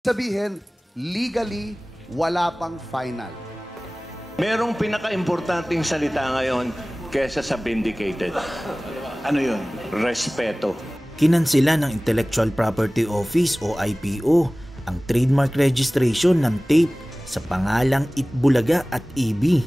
Sabihin, legally, wala pang final. Merong pinaka-importanting salita ngayon kesa sa vindicated. Ano yun? Respeto. Kinansela ng Intellectual Property Office o IPO ang trademark registration ng tape sa pangalang Itbulaga at EB.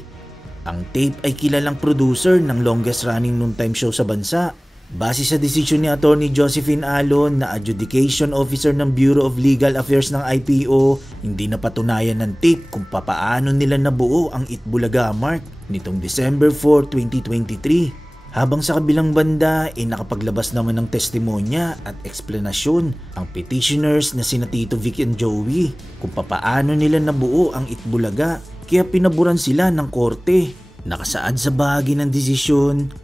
Ang tape ay kilalang producer ng longest running noontime show sa bansa. Base sa desisyon ni Atty. Josephine Alon na Adjudication Officer ng Bureau of Legal Affairs ng IPO, hindi napatunayan ng tape kung papaano nila nabuo ang Itbulaga mark nitong December 4, 2023. Habang sa kabilang banda ay nakapaglabas naman ng testimonya at eksplanasyon ang petitioners na sina Tito Vic and Joey kung papaano nila nabuo ang Itbulaga, kaya pinaburan sila ng korte. Nakasaad sa bahagi ng desisyon,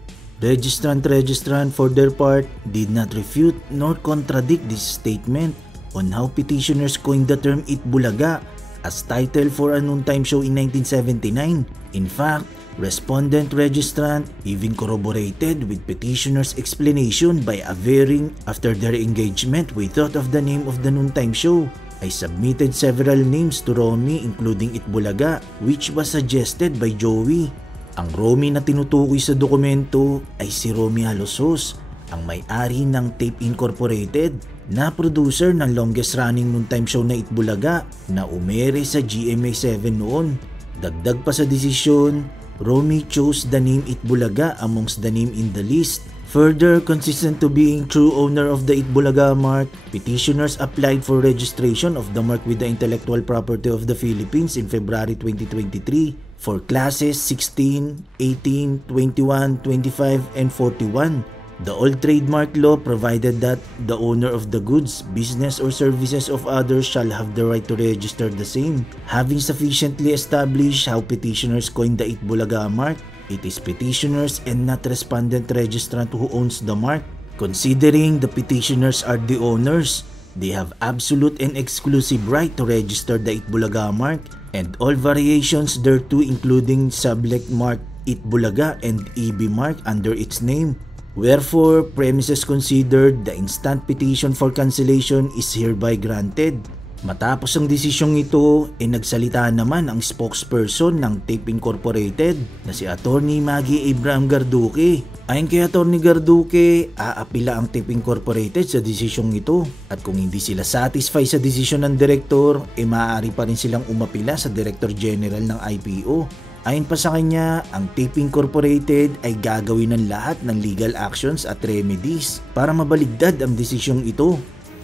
Registrant for their part did not refute nor contradict this statement on how petitioners coined the term Itbulaga as title for a noontime show in 1979. In fact, respondent registrant even corroborated with petitioners' explanation by averring after their engagement with thought of the name of the noontime show. I submitted several names to Romy including Itbulaga, which was suggested by Joey. Ang Romy na tinutukoy sa dokumento ay si Romy Halosos, ang may-ari ng Tape Incorporated na producer ng longest running noontime show na Itbulaga na umere sa GMA7 noon. Dagdag pa sa desisyon, Romy chose the name Itbulaga amongst the name in the list. Further, consistent to being true owner of the Itbulaga mark, petitioners applied for registration of the mark with the Intellectual Property of the Philippines in February 2023 for classes 16, 18, 21, 25, and 41. The old trademark law provided that the owner of the goods, business, or services of others shall have the right to register the same. Having sufficiently established how petitioners coined the Itbulaga mark, it is petitioners and not respondent registrant who owns the mark. Considering the petitioners are the owners, they have absolute and exclusive right to register the Itbulaga mark and all variations thereto including subject mark Itbulaga and EB mark under its name. Wherefore, premises considered, the instant petition for cancellation is hereby granted. Matapos ang desisyong ito, nagsalita naman ang spokesperson ng Tape Incorporated na si Atty. Maggie Abraham Garduque. Ayon kay Atty. Garduque, aapila ang Tape Incorporated sa desisyong ito at kung hindi sila satisfy sa desisyon ng direktor, maaari pa rin silang umapila sa Director General ng IPO. Ayon pa sa kanya, ang Tape Incorporated ay gagawin ng lahat ng legal actions at remedies para mabaligtad ang desisyong ito.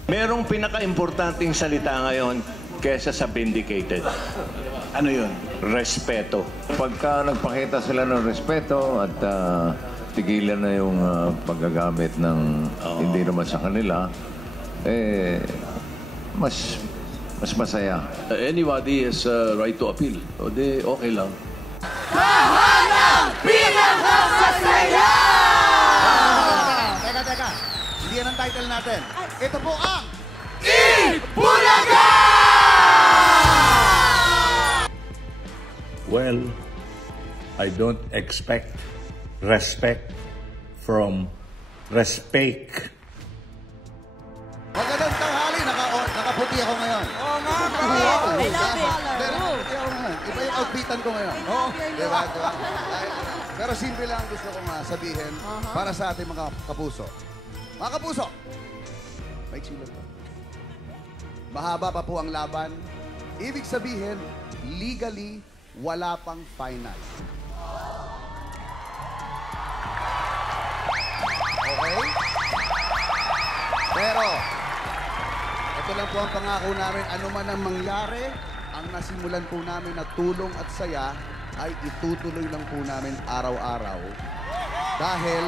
Merong pinaka-importanting salita ngayon kesa sa vindicated. Ano yun? Respeto. Pagka nagpakita sila ng respeto at tigilan na yung paggagamit ng hindi naman sa kanila, mas masaya. Anybody has a right to appeal. O di, okay lang. Tahanang pinakamasaya! Teka. Hindi yan ang title natin. Ito po ang Itbulaga! Well, I don't expect respect from respect. Magandang tanghali. Nakaputi ako ngayon. Oo nga, I love it. Pero nakaputi ako ngayon. Iba yung outfitan ko ngayon. Diba? Pero simple lang gusto kong sabihin para sa ating mga kapuso. Mga kapuso, maiksi lang. Mahaba pa po ang laban. Ibig sabihin, legally, wala pang final. Okay? Pero, ito lang po ang pangako namin. Ano man ang mangyari, ang nasimulan po namin na tulong at saya ay itutuloy lang po namin araw-araw. Dahil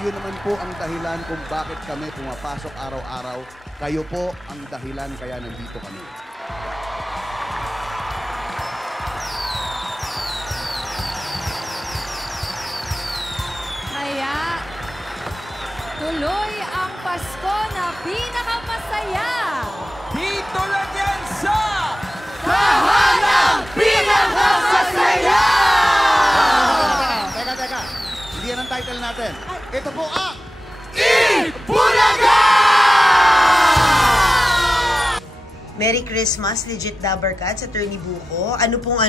yun naman po ang dahilan kung bakit kami pumapasok araw-araw. Kayo po ang dahilan kaya nandito kami. Kaya tuloy ang Pasko na pinakamasaya. Dito lang yan sa Tahanang Pinakamasaya! Teka. Hindi yan ang title natin. Ito po ang Itbulaga! Merry Christmas, legit Dabbercats, Attorney Buko. Ano pong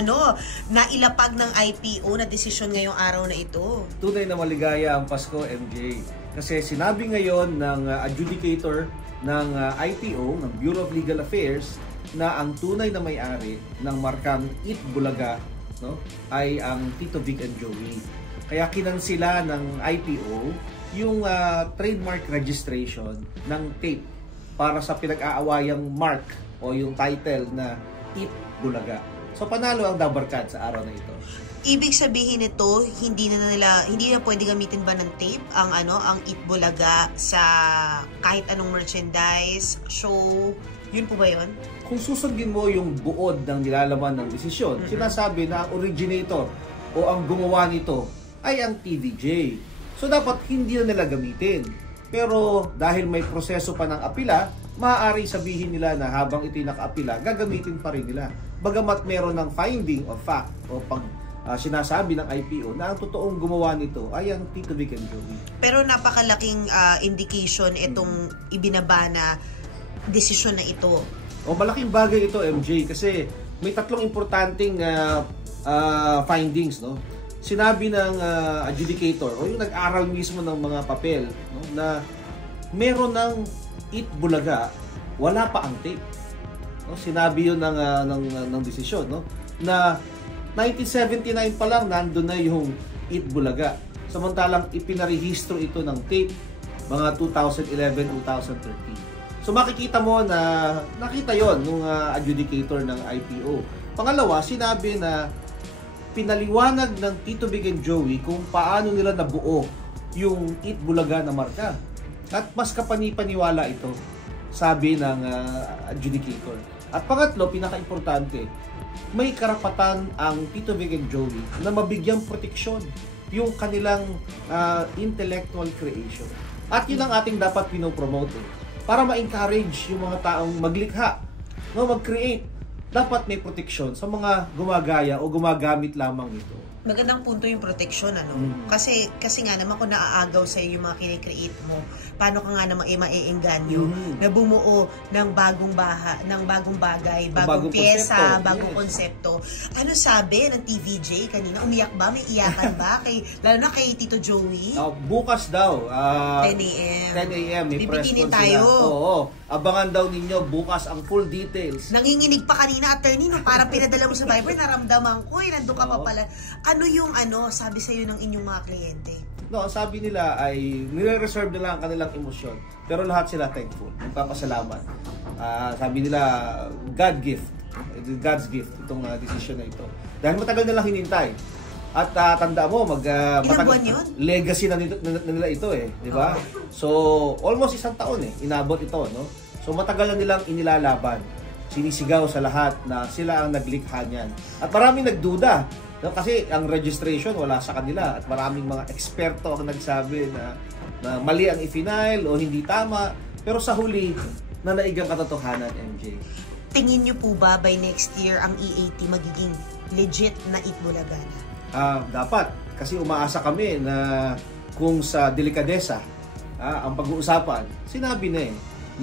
nailapag ng IPO na desisyon ngayong araw na ito? Tunay na maligaya ang Pasko, MJ. Kasi sinabi ngayon ng adjudicator ng IPO, ng Bureau of Legal Affairs, na ang tunay na may-ari ng markang Eat Bulaga, no, ay ang Tito Vic and Joey. Kaya kinansila ng IPO yung trademark registration ng tape para sa pinag-aawayang mark o yung title na Eat Bulaga. So panalo ang Dabbercats sa araw na ito. Ibig sabihin nito, hindi na pwede gamitin ba ng tape ang Eat Bulaga sa kahit anong merchandise, show, yun po ba yun? Kung susundin mo yung buod ng nilalaman ng desisyon, sinasabi na ang originator o ang gumawa nito ay ang TVJ. So dapat hindi na nila gamitin. Pero dahil may proseso pa ng apila, maaari sabihin nila na habang ito'y naka-apila, gagamitin pa rin nila. Bagamat meron ng finding of fact o pag sinasabi ng IPO na ang totoong gumawa nito ay ang Tito Vic and Joey. Pero napakalaking indication itong ibinaba na desisyon na ito. O malaking bagay ito, MJ, kasi may tatlong importanteng findings, no? Sinabi ng adjudicator o yung nag-aral mismo ng mga papel, no, na meron ng Eat Bulaga, wala pa ang tape. No? Sinabi yun ng desisyon, no, na 1979 pa lang nandun na yung Eat Bulaga. Samantalang ipinarehistro ito ng tape mga 2011-2013. So makikita mo na nakita yon nung adjudicator ng IPO. Pangalawa, sinabi na pinaliwanag ng Tito Vic and Joey kung paano nila nabuo yung Eat Bulaga na marka. At mas kapani-paniwala ito, sabi ng adjudicator. At pangatlo, pinaka-importante, may karapatan ang Tito Vic and Joey na mabigyang proteksyon yung kanilang intellectual creation. At yun ang ating dapat pinopromote para ma-encourage yung mga taong maglikha, no, mag-create. Dapat may proteksyon sa mga gumagaya o gumagamit lamang nito. Magandang punto yung protection, Kasi nga naman kung naaagaw sa yung mga kine-create mo, paano ka nga naman maiengganyo na bumuo ng bagong bagay, bagong pyesa, bagong konsepto. Ano sabi ng TVJ kanina? Umiyak ba? May iyakan ba? Lalo na kay Tito Joey? Bukas daw. 10 a.m. 10 a.m. May press con tayo. Sila. Oo. Abangan daw ninyo bukas ang full details. Nanginginig pa kanina, attorney, no? Parang pinadala mo sa Viber, naramdaman ko, nandun ka pa pala. Ano yung sabi sa'yo ng inyong mga kliyente? No, sabi nila ay nire-reserve nila ang kanilang emosyon. Pero lahat sila thankful. Magpapasalamat. Sabi nila, God's gift, itong decision na ito. Dahil matagal nilang hinintay. At tanda mo, ilang buwan yun? Legacy na nila ito di ba? So, almost 1 taon inabot ito, no? So, matagal na nilang inilalaban. Sinisigaw sa lahat na sila ang naglikha niyan. At maraming nagduda. No, kasi ang registration wala sa kanila at maraming mga eksperto ang nagsabi na mali ang i-final o hindi tama, pero sa huli nanaigang katotohanan, MJ. Tingin niyo po ba by next year ang EAT magiging legit na Eat Bulaga na? Dapat, kasi umaasa kami na kung sa delikadesa ang pag-uusapan, sinabi na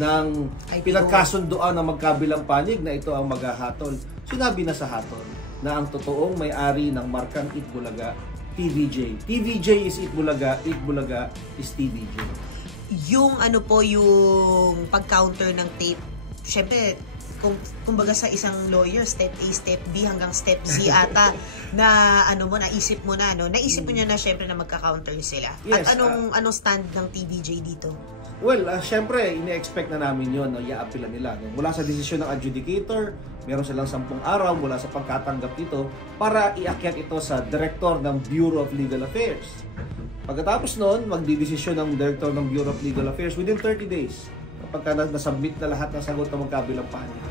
ng pinagkasunduan ng magkabilang panig na ito ang maghahatol. Sinabi na sa hatol na ang totoong may-ari ng markang Eat Bulaga, TVJ. TVJ is Eat Bulaga is TVJ. Yung yung pag-counter ng tape, syempre, kumbaga sa isang lawyer, step A, step B, hanggang step Z ata, na naisip mo na, naisip mo niya na syempre na magka-counter sila. Yes, at anong stand ng TVJ dito? Well, syempre, ine-expect na namin yun, i-appeal nila. Mula sa desisyon ng adjudicator, meron silang 10 araw mula sa pagkatanggap nito para iakyat ito sa Director ng Bureau of Legal Affairs. Pagkatapos noon, magdidesisyon ng Director ng Bureau of Legal Affairs within 30 days kapag nasubmit na lahat ng sagot ng magkabilang panig.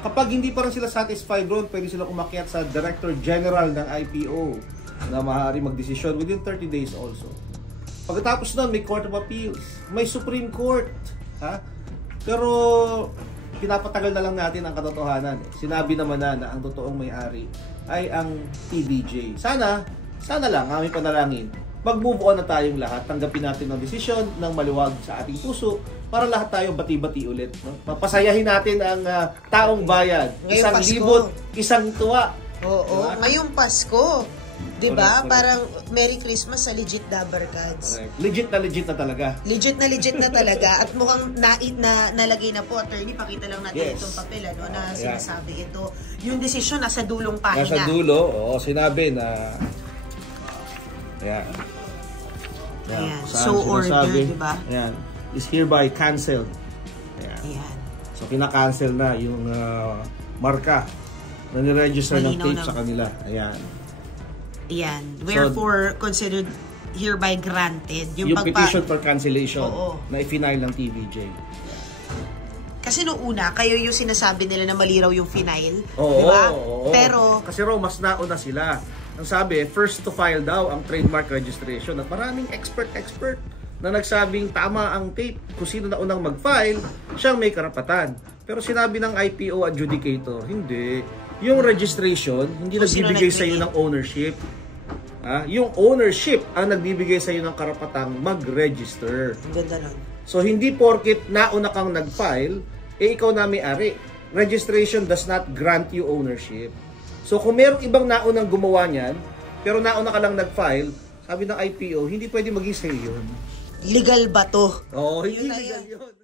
Kapag hindi pa rin sila satisfied ron, pwede silang umakyat sa Director General ng IPO na maaari magdesisyon within 30 days also. Pagkatapos noon, may Court of Appeals, may Supreme Court. Pero pinapatagal na lang natin ang katotohanan. Sinabi naman na ang totoong may-ari ay ang TVJ. Sana lang, aming panalangin, mag-move on na tayong lahat. Tanggapin natin ang desisyon ng maluwag sa ating puso para lahat tayo bati-bati ulit. No? Papasayahin natin ang taong bayan. Ngayong Pasko. Isang tuwa. Oo, Diba? ngayong Pasko. Diba? Correct. Parang Merry Christmas sa legit Dabber Cats. Legit na talaga. Legit na talaga. At mukhang nalagay na po, attorney. Pakita lang natin Yes. itong papel na Ayan. sinasabi ito. Yung desisyon nasa dulong pahina. Nasa dulo, sinabi na... Ayan. Ayan. Saan So ordered, sinasabi? diba? Ayan. Is hereby canceled. Ayan. So, kinakancel na yung marka na niregister ng Malinaw tape na. sa kanila. Ayan. Ayan. Wherefore, considered hereby granted. Yung petition for cancellation Oo. na i-final ng TVJ. Kasi noong una, kayo yung sinasabi nila na mali raw yung final. Oo, diba? oo. Pero, kasi raw, mas nauna sila. Ang sabi, first to file daw ang trademark registration. At maraming expert na nagsabing tama ang tape. Kung sino na unang mag-file, siyang may karapatan. Pero sinabi ng IPO adjudicator, hindi. Yung registration, hindi Kung sino nagbibigay sa iyo nag-create. ng ownership. Yung ownership ang nagbibigay sa iyo ng karapatang mag-register. ang ganda nun. So, hindi porket nauna kang nag-file, ikaw na may-ari. Registration does not grant you ownership. So, kung merong ibang naunang gumawa niyan, pero nauna ka lang nag-file, sabi ng IPO, hindi pwede maging sa'yo yun. Legal ba to? Oo, hindi Yun na legal yun. yun.